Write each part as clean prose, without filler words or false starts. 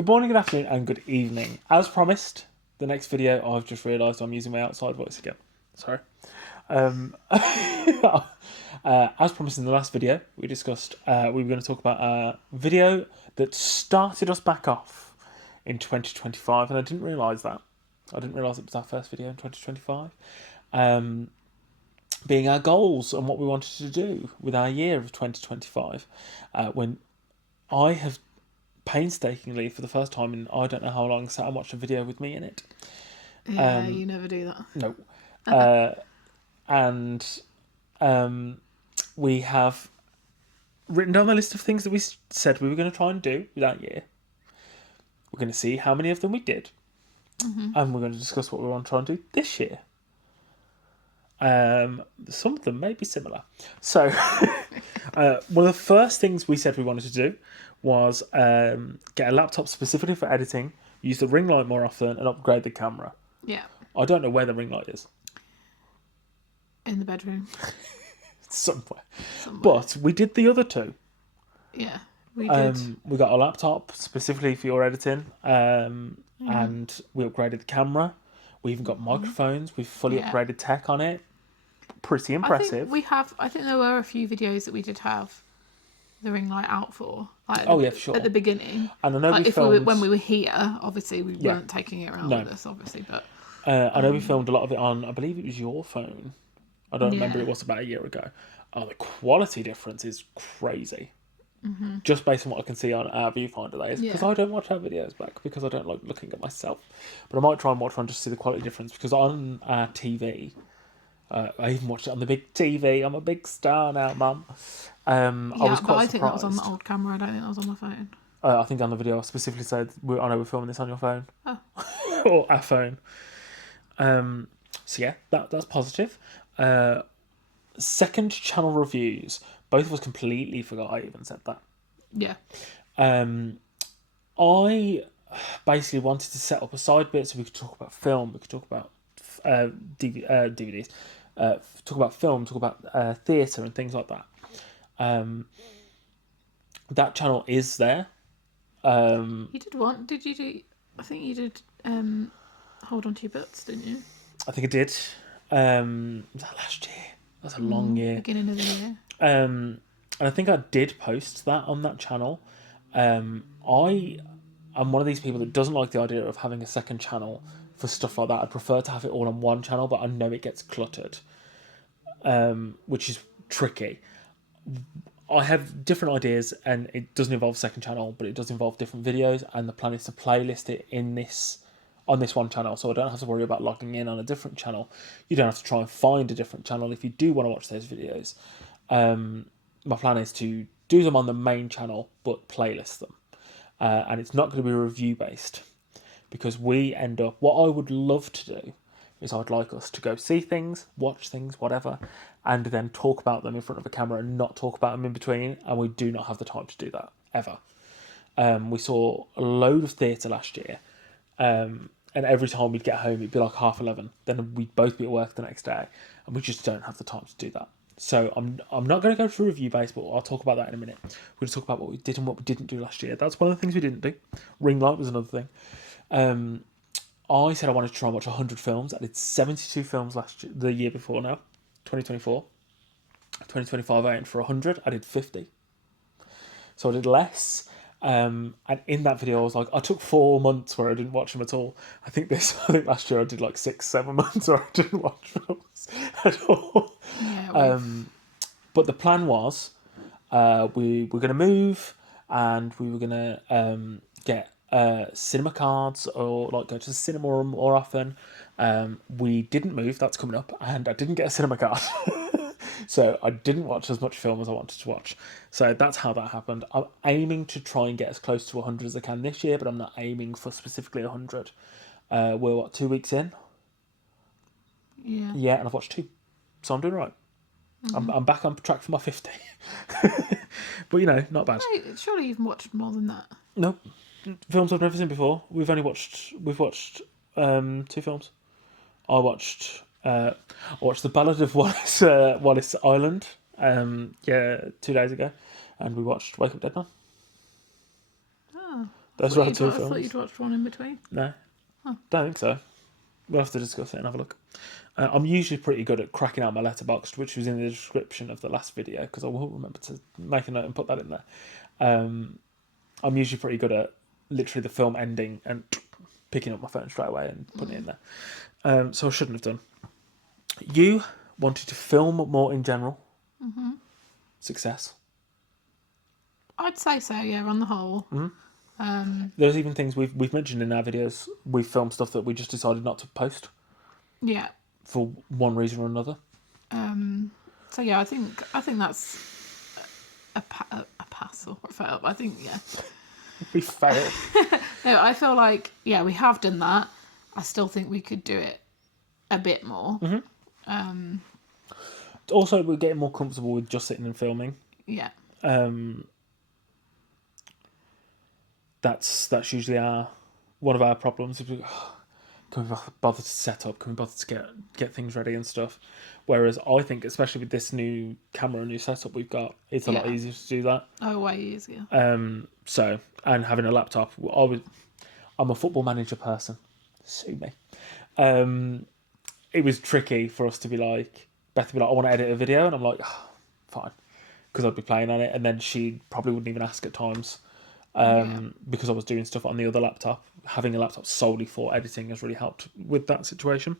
Good morning, good afternoon, and good evening. As promised, the next video, I've just realised I'm using my outside voice again. Sorry. As promised in the last video, we discussed we were going to talk about a video that started us back off in 2025, and I didn't realise that. I didn't realise it was our first video in 2025. Being our goals and what we wanted to do with our year of 2025, when I have painstakingly, for the first time in I don't know how long, sat and watched a video with me in it. Yeah, you never do that. No. And we have written down the list of things that we said we were going to try and do that year. We're going to see how many of them we did. And we're going to discuss what we want to try and do this year. Some of them may be similar. So, one of the first things we said we wanted to do was get a laptop specifically for editing, use the ring light more often, and upgrade the camera. Yeah. I don't know where the ring light is. In the bedroom. Somewhere. But we did the other two. Yeah, we did. We got a laptop specifically for your editing, and we upgraded the camera. We even got microphones. We've fully upgraded tech on it. Pretty impressive. I think there were a few videos that we did have the ring light out for. Like for sure. At the beginning. And I know like we filmed... when we were here, obviously we weren't taking it around with us, obviously, but... I know we filmed a lot of it on, I believe it was your phone. I don't remember, it was about a year ago. Oh, the quality difference is crazy. Just based on what I can see on our viewfinder, that is. Because I don't watch our videos back, because I don't like looking at myself. But I might try and watch one just to see the quality difference, because on our TV... I even watched it on the big TV. I'm a big star now, Mum. I was quite surprised. I think that was on the old camera. I don't think that was on my phone. I think on the video I specifically said, I know we're filming this on your phone. Oh. Or our phone. So yeah, that's positive. Second channel reviews. Both of us completely forgot I even said that. Yeah. I basically wanted to set up a side bit so we could talk about film, we could talk about DVDs, talk about film, talk about theatre and things like that. That channel is there. You did one. Did you do... I think you did Hold On To Your Butts, didn't you? I think I did. Was that last year? That was a long year. Beginning of the year. And I think I did post that on that channel. I am one of these people that doesn't like the idea of having a second channel for stuff like that. I'd prefer to have it all on one channel, but I know it gets cluttered, which is tricky. I have different ideas, and it doesn't involve a second channel, but it does involve different videos, and the plan is to playlist it on this one channel, so I don't have to worry about logging in on a different channel. You don't have to try and find a different channel if you do want to watch those videos. My plan is to do them on the main channel, but playlist them. And it's not going to be review based, because we end up... What I would love to do is I'd like us to go see things, watch things, whatever, and then talk about them in front of a camera and not talk about them in between, and we do not have the time to do that, ever. We saw a load of theatre last year, and every time we'd get home it'd be like 11:30, then we'd both be at work the next day, and we just don't have the time to do that. So I'm not going to go through review base, but I'll talk about that in a minute. We're going to talk about what we did and what we didn't do last year. That's one of the things we didn't do. Ring light was another thing. I said I wanted to try and watch 100 films. I did 72 films the year before now, 2024. 2025 I aimed for 100. I did 50. So I did less. And in that video I was like, I took 4 months where I didn't watch them at all. I think last year I did like 6-7 months where I didn't watch films at all. Yeah, but the plan was we were going to move, and we were going to get cinema cards, or like go to the cinema more often. We didn't move, that's coming up, and I didn't get a cinema card. So I didn't watch as much film as I wanted to watch. So that's how that happened. I'm aiming to try and get as close to 100 as I can this year, but I'm not aiming for specifically 100. We're 2 weeks in? Yeah. Yeah, and I've watched 2. So I'm doing right. I'm back on track for my 50. But, not bad. No, surely you've watched more than that. No. Films I've never seen before. We've watched 2 films. I watched The Ballad of Wallace Island 2 days ago, and we watched Wake Up Dead Man. Oh, Those I are our two thought films. you'd watched one in between. No, don't think so. We'll have to discuss it and have a look. I'm usually pretty good at cracking out my letterboxd, which was in the description of the last video, because I will remember to make a note and put that in there. I'm usually pretty good at literally the film ending and picking up my phone straight away and putting it in there. So I shouldn't have done. You wanted to film more in general. Mm-hmm. Success. I'd say so, yeah, on the whole. Mm-hmm. There's even things we've mentioned in our videos. We've filmed stuff that we just decided not to post. Yeah. For one reason or another. So yeah, I think that's a pass or a fail. I think We failed. No, I feel like we have done that. I still think we could do it a bit more. Mm-hmm. Also, we're getting more comfortable with just sitting and filming. Yeah. That's usually one of our problems. Can we bother to set up? Can we bother to get things ready and stuff? Whereas I think, especially with this new camera, new setup we've got, it's a lot easier to do that. Oh, way easier. So, and having a laptop, I'm a Football Manager person. Sue me. It was tricky for us to be like, Beth would be like, I want to edit a video, and I'm like, fine, because I'd be playing on it, and then she probably wouldn't even ask at times. Because I was doing stuff on the other laptop. Having a laptop solely for editing has really helped with that situation.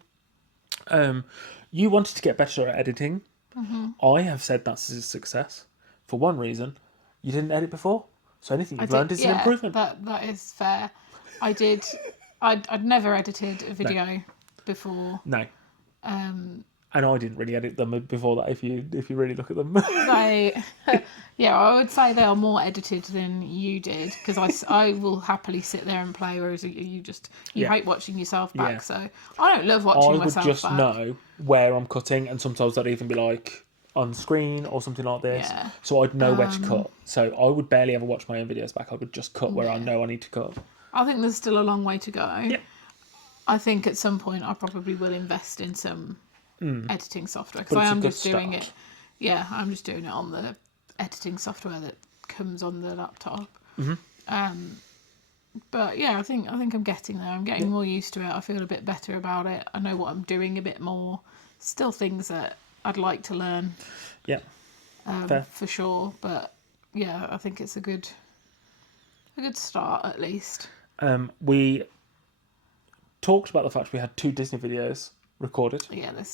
You wanted to get better at editing. Mm-hmm. I have said that's a success. For one reason, you didn't edit before, so anything you've learned is an improvement. That is fair. I did. I'd never edited a video before. No. And I didn't really edit them before that. If you really look at them, I would say they are more edited than you did, because I will happily sit there and play, whereas you hate watching yourself back. Yeah. So I don't love watching myself back. I would just know where I'm cutting, and sometimes I'd even be like on screen or something like this. Yeah. So I'd know where to cut. So I would barely ever watch my own videos back. I would just cut where I know I need to cut. I think there's still a long way to go. Yeah. I think at some point I probably will invest in some editing software, because I am just doing it. Yeah, I'm just doing it on the editing software that comes on the laptop. Mm-hmm. But yeah, I think I'm getting there. I'm getting more used to it. I feel a bit better about it. I know what I'm doing a bit more. Still things that I'd like to learn. Yeah. For sure. But yeah, I think it's a good start at least. We talked about the fact we had 2 Disney videos recorded. Yeah, they're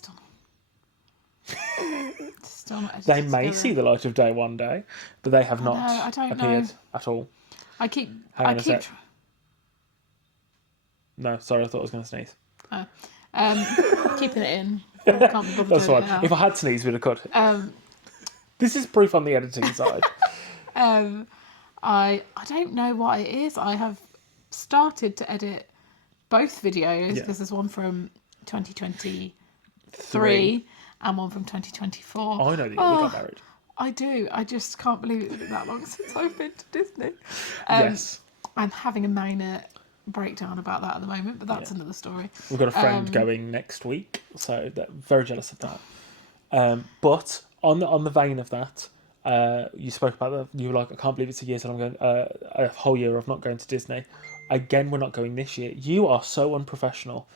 still not edited They may together. see the light of day one day, but they have not appeared at all. I keep. No, sorry, I thought I was going to sneeze. Keeping it in. I can't be bothered. That's fine. If I had sneezed, we'd have cut it. This is proof on the editing side. I don't know what it is. I have started to edit both videos, because there's one from 2023 and one from 2024. I know that you got married. I do. I just can't believe it's been that long since I've been to Disney. Yes. I'm having a minor breakdown about that at the moment, but that's another story. We've got a friend going next week, so very jealous of that. But on the vein of that, you spoke about that. You were like, I can't believe it's a year till I'm going. A whole year of not going to Disney. Again, we're not going this year. You are so unprofessional.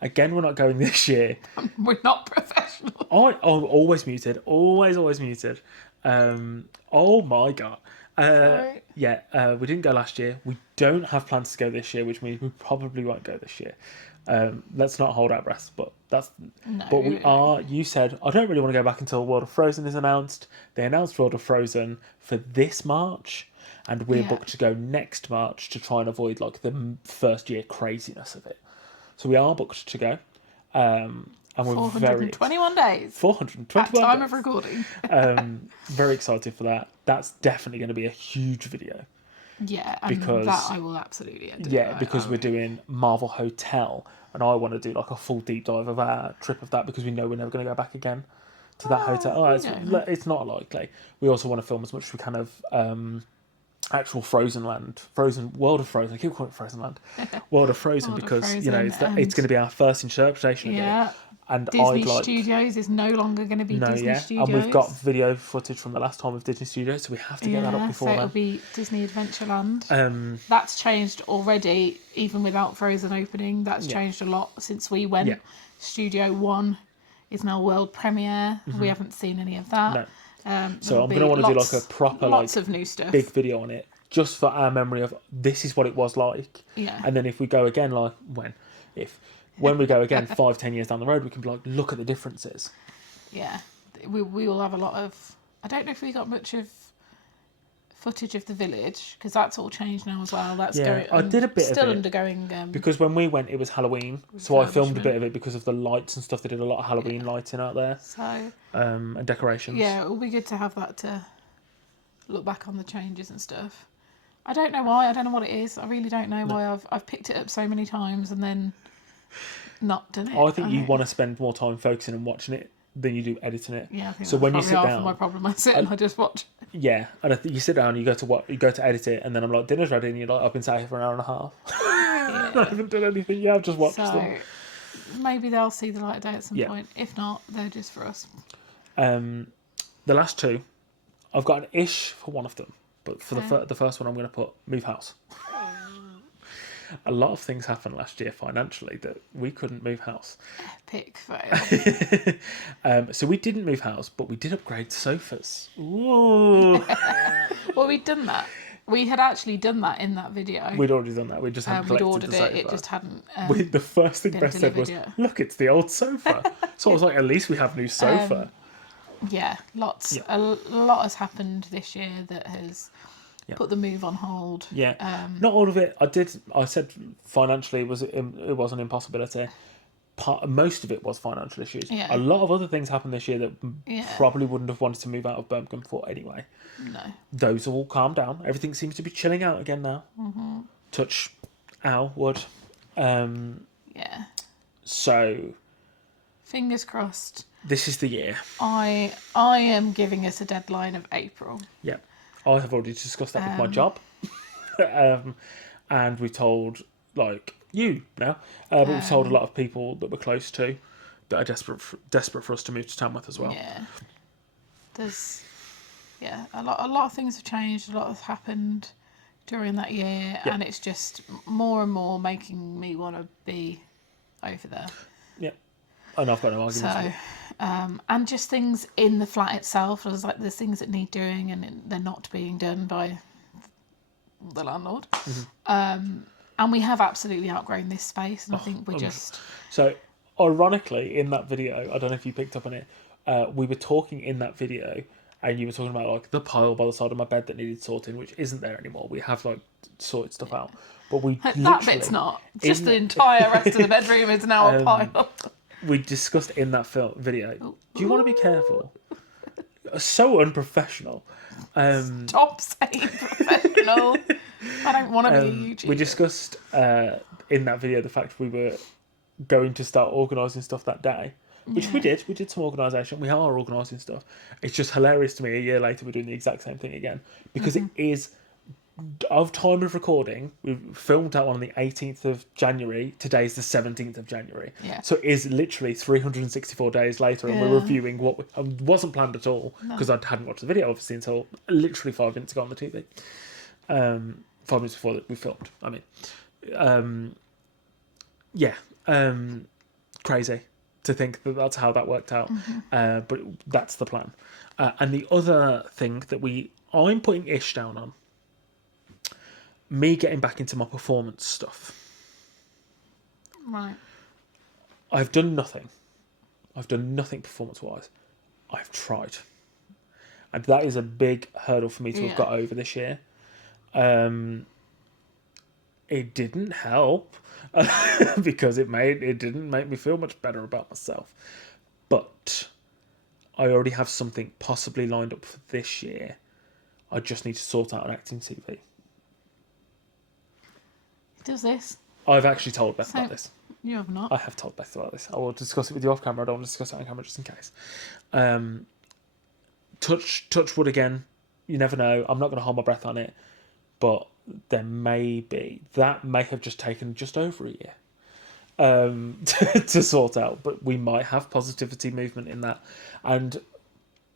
Again, we're not going this year. We're not professional. I'm always muted. Always muted. Oh my God. Sorry. Yeah, we didn't go last year. We don't have plans to go this year, which means we probably won't go this year. Let's not hold our breath, but we are. You said, I don't really want to go back until World of Frozen is announced. They announced World of Frozen for this March, and we're booked to go next March to try and avoid like the first year craziness of it. So we are booked to go. And we're 421 days. 421 at time days. of recording. Very excited for that. That's definitely going to be a huge video. Yeah, and because that I will absolutely edit. Yeah, because we're doing Marvel Hotel, and I want to do like a full deep dive of our trip of that, because we know we're never going to go back again to that hotel. It's not likely. We also want to film as much as we can of actual Frozen World of Frozen. I keep calling it Frozen Land. World of Frozen, because Frozen, it's going to be our first interpretation of it. And Disney Studios is no longer going to be Disney Studios. And we've got video footage from the last time with Disney Studios, so we have to get that up before then. So it'll be Disney Adventureland. That's changed already, even without Frozen opening. That's changed a lot since we went. Studio One is now world premiere. We haven't seen any of that. No. So I'm going to want to do like a proper, lots of new stuff, big video on it, just for our memory of this is what it was like. Yeah. And then if we go again, like when we go again 5-10 years down the road, we can be like, look at the differences. Yeah, we will have a lot of. I don't know if we got much of footage of the village, because that's all changed now as well. That's going. I did a bit still of it, undergoing. Because when we went, it was Halloween, so I filmed a bit of it because of the lights and stuff. They did a lot of Halloween lighting out there. So. And decorations. Yeah, it will be good to have that to look back on the changes and stuff. I don't know why. I don't know what it is. I really don't know why I've picked it up so many times and then not done it. I think you want to spend more time focusing and watching it than you do editing it. Yeah, I think so that's when you sit down, my problem. I sit and I just watch. Yeah, and I think you sit down, you go to edit it, and then I'm like, dinner's ready, and you're like, I've been sat here for an hour and a half. I haven't done anything. Yeah, I've just watched them. Maybe they'll see the light of day at some point. If not, they're just for us. The last two, I've got an ish for one of them, but for the first one, I'm going to put move house. A lot of things happened last year financially that we couldn't move house. Epic fail. So we didn't move house, but we did upgrade sofas. Ooh. Well, we'd done that. We had actually done that in that video. We'd already done that. We just hadn't collected ordered the sofa. it just hadn't. The first thing Beth said was, "Look, it's the old sofa." So I was like, "At least we have a new sofa." Yeah, lots. Yeah. A lot has happened this year that has put the move on hold. Yeah, not all of it. I said financially it was an impossibility. Most of it was financial issues. Yeah. A lot of other things happened this year that probably wouldn't have wanted to move out of Birmingham for anyway. No. Those have all calmed down. Everything seems to be chilling out again now. Mm-hmm. Touch, wood. Yeah. So. Fingers crossed. This is the year. I am giving us a deadline of April. Yeah. I have already discussed that with my job. And we told, you now, but we've told a lot of people that we're close to that are desperate for us to move to Tamworth as well. Yeah. There's, a lot of things have changed, a lot has happened during that year, and it's just more and more making me want to be over there. Yeah. And I've got no argument. So, and just things in the flat itself. There's things that need doing and they're not being done by the landlord. Mm-hmm. And we have absolutely outgrown this space, and I think we're just... So, ironically, in that video, I don't know if you picked up on it, we were talking in that video, and you were talking about the pile by the side of my bed that needed sorting, which isn't there anymore. We have sorted stuff out, but we that bit's not. Just the entire rest of the bedroom is now a pile. We discussed in that video. Do you want to be careful? So unprofessional. Stop saying professional. I don't want to be a YouTuber. We discussed in that video the fact we were going to start organising stuff that day, which we did. We did some organisation. We are organising stuff. It's just hilarious to me. A year later, we're doing the exact same thing again because it is. Of time of recording, we filmed that one on the 18th of January. Today's the 17th of January. Yeah. So it is literally 364 days later, and we're reviewing what wasn't planned at all because I hadn't watched the video obviously until literally 5 minutes ago on the TV. 5 minutes before that we filmed. Crazy to think that that's how that worked out, but that's the plan. And the other thing that I'm putting ish down on. Me getting back into my performance stuff. Right. I've done nothing. Performance-wise. I've tried. And that is a big hurdle for me to have got over this year. It didn't help because it didn't make me feel much better about myself. But I already have something possibly lined up for this year. I just need to sort out an acting CV. Does this? I've actually told Beth about this. You have not? I have told Beth about this. I will discuss it with you off camera. I don't want to discuss it on camera just in case. Touch wood again. You never know. I'm not going to hold my breath on it. But there may be. That may have just taken just over a year. to sort out, but we might have positivity movement in that. And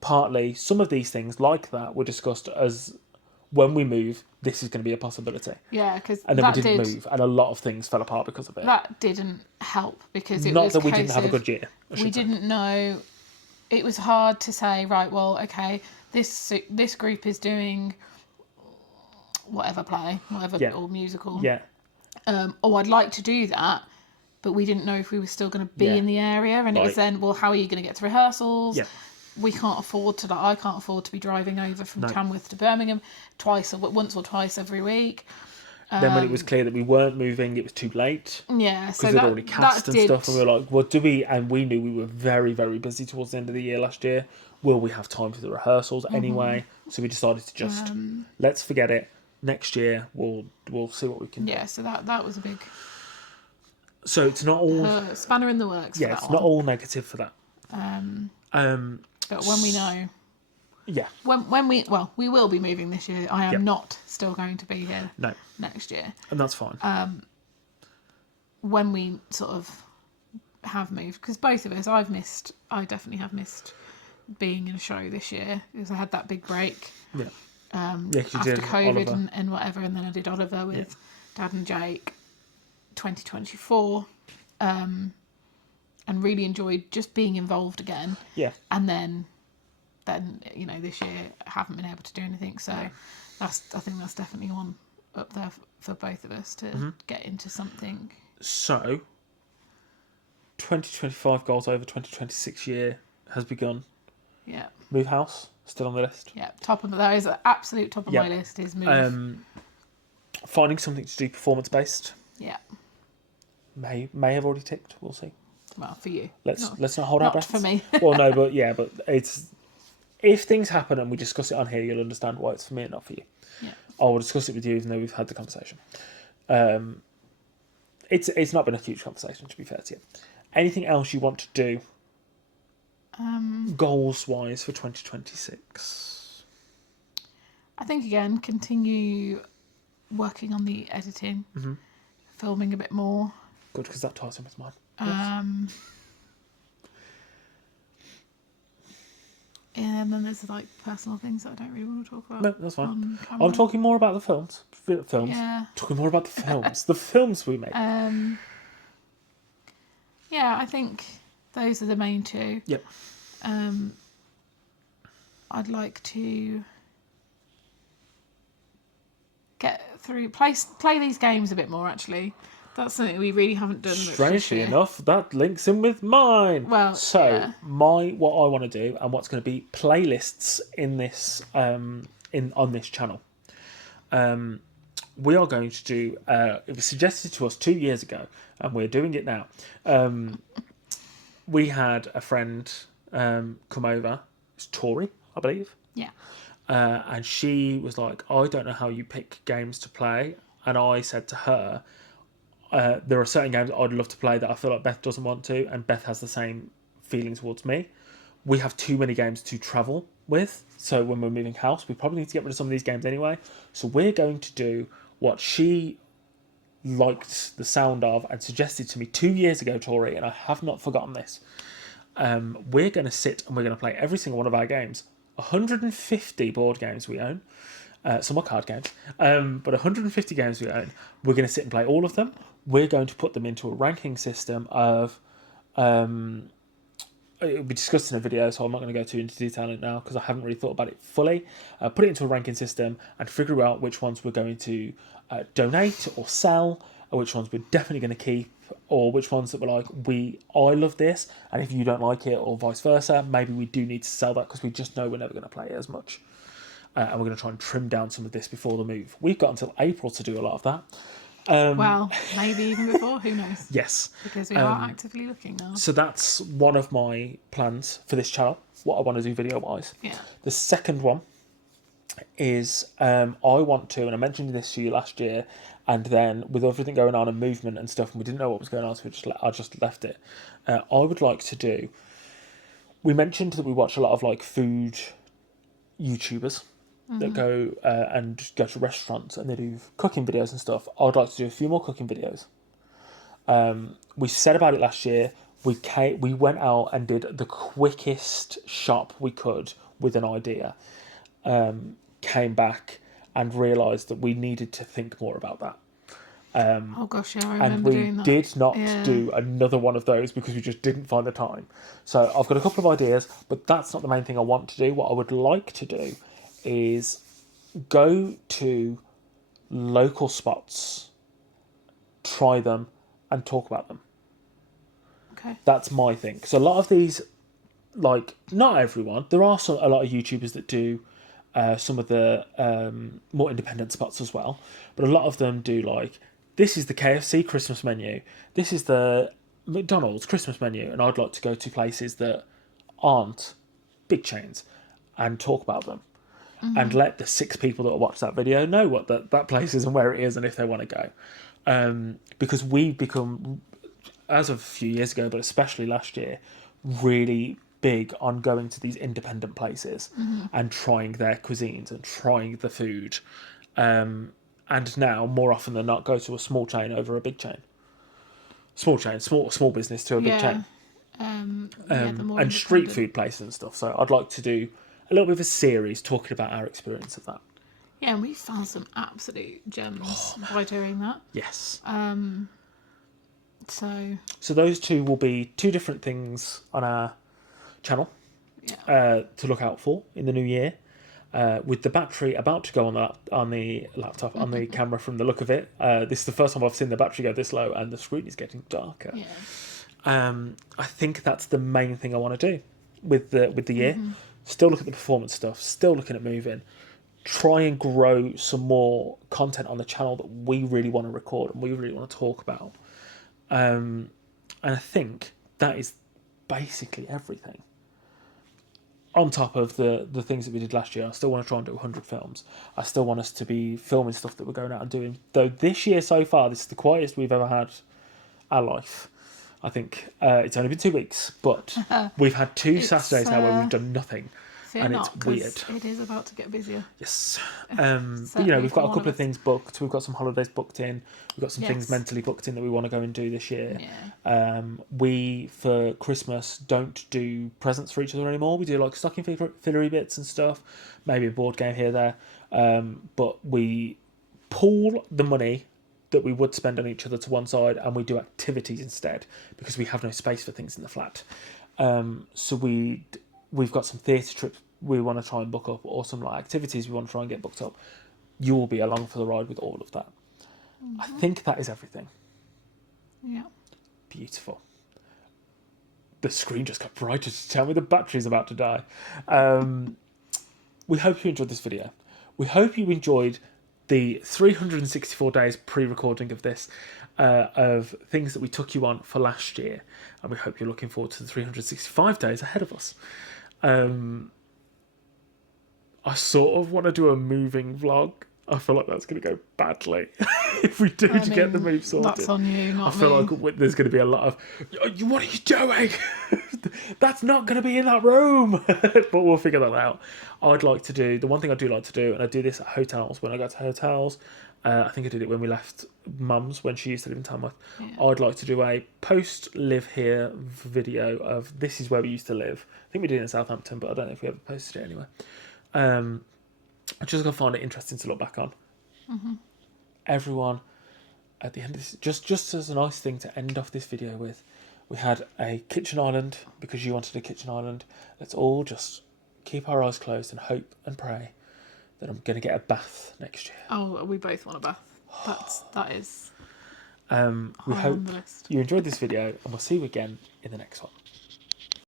partly, some of these things like that were discussed as when we move, this is going to be a possibility. Yeah, because And then we didn't move, and a lot of things fell apart because of it. That didn't help because it Not was that we didn't have a good year. We didn't know. It was hard to say, right, well, okay, this group is doing whatever play, or musical. Yeah. I'd like to do that, but we didn't know if we were still going to be in the area. And it was then, well, how are you going to get to rehearsals? Yeah. I can't afford to be driving over from Tamworth to Birmingham once or twice every week. Then when it was clear that we weren't moving, it was too late. Yeah, so because we'd already cast and stuff, and we were like, "Well, do we?" And we knew we were very, very busy towards the end of the year last year. Will we have time for the rehearsals anyway? So we decided to just let's forget it. Next year, we'll see what we can do. Yeah, so that was a big. So it's not all spanner in the works. Yeah, it's not all negative for that. But when we know. Yeah. When we will be moving this year. I am not still going to be here. No. Next year. And that's fine. When we sort of have moved, because both of us, I definitely have missed being in a show this year because I had that big break. Yeah. After COVID and whatever, and then I did Oliver with Dad and Jake, 2024, and really enjoyed just being involved again. Yeah. And then this year I haven't been able to do anything, so I think that's definitely one up there for both of us to get into something. So 2025 goals over 2026 year has begun. Yeah. Move house still on the list. Yeah, that is absolute top of my list is move. Finding something to do performance based. Yeah. May have already ticked. We'll see. Well, for you. Let's not hold our breath. Not for me. Well, no, but it's if things happen and we discuss it on here, you'll understand why it's for me and not for you. Yeah. I will discuss it with you even though we've had the conversation. It's not been a huge conversation, to be fair to you. Anything else you want to do? Goals wise for 2026. I think again continue working on the editing, filming a bit more. Good, because that ties in with mine. And then there's like personal things that I don't really want to talk about. No, that's fine. I'm talking more about the films. Yeah. Talking more about the films. The films we make. Yeah, I think those are the main two. Yep. I'd like to get through play these games a bit more. Actually, that's something we really haven't done. Strangely enough, that links in with mine. Well, so what I want to do and what's going to be playlists in this on this channel. We are going to do. It was suggested to us 2 years ago, and we're doing it now. We had a friend come over. It's Tori, I believe. Yeah. And she was like, I don't know how you pick games to play. And I said to her, there are certain games I'd love to play that I feel like Beth doesn't want to, and Beth has the same feeling towards me. We have too many games to travel with, so when we're moving house, we probably need to get rid of some of these games anyway. So we're going to do what she liked the sound of and suggested to me 2 years ago, Tori, and I have not forgotten this. We're going to sit and we're going to play every single one of our games. 150 board games we own. Some are card games. But 150 games we own. We're going to sit and play all of them. We're going to put them into a ranking system of... it'll be discussed in a video, so I'm not going to go too into detail on it now because I haven't really thought about it fully. Put it into a ranking system and figure out which ones we're going to donate or sell, or which ones we're definitely going to keep, or which ones that we're like, I love this, and if you don't like it, or vice versa, maybe we do need to sell that because we just know we're never going to play it as much. And we're going to try and trim down some of this before the move. We've got until April to do a lot of that. Well, maybe even before, who knows? Yes. Because we are actively looking now. So that's one of my plans for this channel, what I want to do video-wise. Yeah. The second one is I want to, and I mentioned this to you last year, and then with everything going on and movement and stuff, and we didn't know what was going on, so I just left it. I would like to do... We mentioned that we watch a lot of like food YouTubers that go and go to restaurants and they do cooking videos and stuff. I would like to do a few more cooking videos. We said about it last year. We went out and did the quickest shop we could with an idea. Came back and realised that we needed to think more about that. Oh gosh, yeah, I And remember we doing that. did not Yeah. do another one of those because we just didn't find the time. So I've got a couple of ideas, but that's not the main thing I want to do. What I would like to do is go to local spots, try them, and talk about them. Okay. That's my thing. Because a lot of these, like, not everyone, there are a lot of YouTubers that do some of the more independent spots as well. But a lot of them do, like, this is the KFC Christmas menu, this is the McDonald's Christmas menu, and I'd like to go to places that aren't big chains and talk about them. And let the 6 people that watch that video know what that place is and where it is and if they want to go. Because we've become, as of a few years ago, but especially last year, really big on going to these independent places and trying their cuisines and trying the food. And now, more often than not, go to a small chain over a big chain. Small chain, small business to a big chain. The more And street independent. food places and stuff. So I'd like to do a little bit of a series talking about our experience of that. Yeah, and we found some absolute gems by doing that. Yes. So those two will be 2 different things on our channel to look out for in the new year. With the battery about to go on the laptop, on the camera from the look of it. This is the first time I've seen the battery go this low and the screen is getting darker. yeah. I think that's the main thing I want to do with the year. Still look at the performance stuff, still looking at moving, try and grow some more content on the channel that we really want to record and we really want to talk about. And I think that is basically everything. On top of the things that we did last year, I still want to try and do 100 films. I still want us to be filming stuff that we're going out and doing. Though this year so far, this is the quietest we've ever had our life. I think it's only been 2 weeks, but we've had 2 Saturdays now where we've done nothing. Fear And not, it's 'cause weird. it is about to get busier. Yes. But we've Certainly got for a one couple of of things booked. We've got some holidays booked in. We've got some things Yes. mentally booked in that we want to go and do this year. Yeah. We, for Christmas, don't do presents for each other anymore. We do like stocking fillery bits and stuff, maybe a board game here or there. But we pool the money that we would spend on each other to one side and we do activities instead because we have no space for things in the flat. So we've got some theatre trips we want to try and book up or some like activities we want to try and get booked up. You will be along for the ride with all of that. I think that is everything. Yeah. Beautiful. The screen just got brighter to tell me the battery's about to die. We hope you enjoyed this video. We hope you enjoyed the 364 days pre-recording of this, of things that we took you on for last year. And we hope you're looking forward to the 365 days ahead of us. I sort of want to do a moving vlog. I feel like that's going to go badly if we do to get the move sorted. That's on you, not I feel me. like there's going to be a lot of, what are you doing? That's not going to be in that room. But we'll figure that out. I'd like to do, the one thing I do like to do, and I do this at hotels, when I go to hotels, I think I did it when we left Mum's, when she used to live in Tamworth. Yeah. I'd like to do a post-live here video of this is where we used to live. I think we did it in Southampton, but I don't know if we ever posted it anywhere. I'm just going to find it interesting to look back on. Everyone, at the end of this, just as a nice thing to end off this video with, we had a kitchen island because you wanted a kitchen island. Let's all just keep our eyes closed and hope and pray that I'm going to get a bath next year. Oh, we both want a bath. That is We high hope on the list. you enjoyed this video and we'll see you again in the next one.